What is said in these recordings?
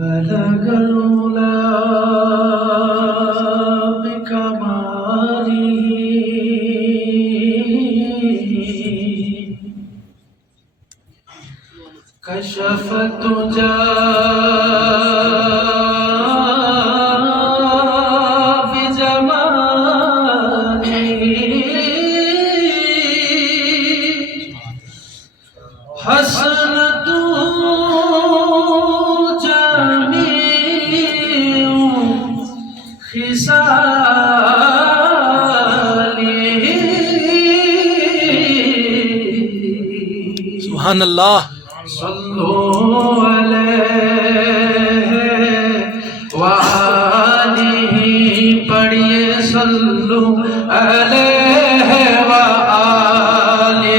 بلغ العلا بكماله كشف الدجى حسنة جميع خصاله سبحان اللہ. صلوا علیہ وآلہ پڑھیے صلو علیہ وآلہ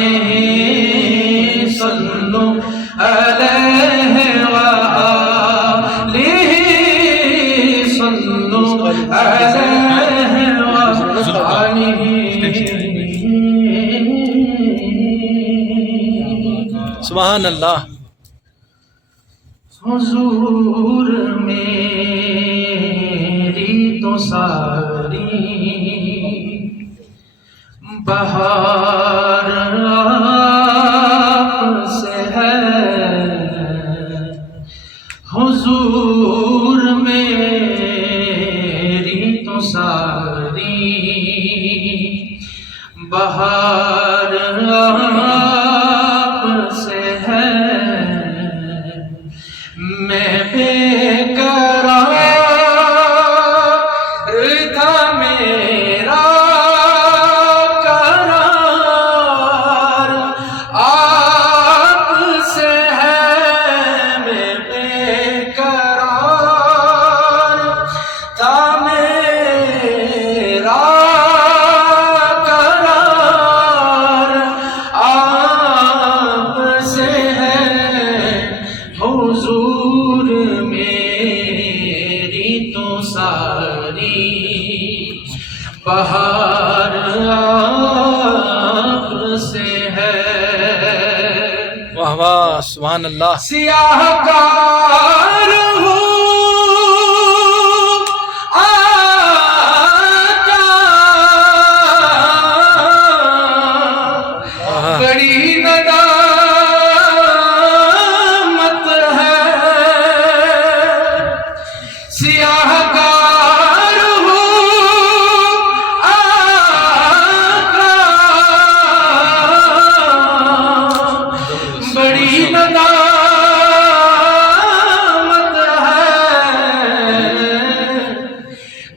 صلو علیہ وآلہ صلو علیہ وآلہ. سبحان اللہ. حضور میری تو ساری بہار آپ سے ہے. حضور میری تو ساری بہار آپ سے ہے. میں بے قرار تھا میرا قرار آپ سے ہے. میں بے قرار تھا میرا قرار آپ سے ہے. حضور میری تو ساری بہار آپ سے ہے. واہ واہ. سبحان اللہ. سیاہ کار ہوں آقا بڑی ندامت ہے. سیاہ کار ہوں آقا بڑی ندامت ہے.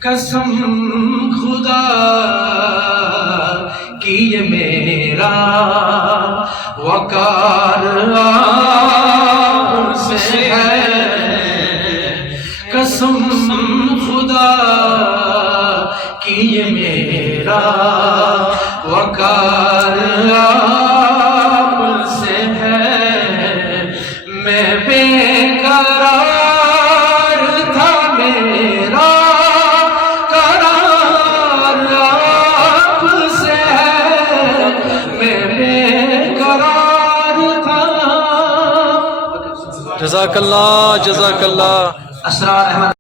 قسم خدا کی یہ میرا وقار آپ سے ہے. قسم خدا کی یہ میرا وقار آپ سے ہے. میں بے قرار تھا میرا قرار آپ سے ہے. میں بے قرار تھا. جزاک اللہ. جزاک اللہ. اسرار احمد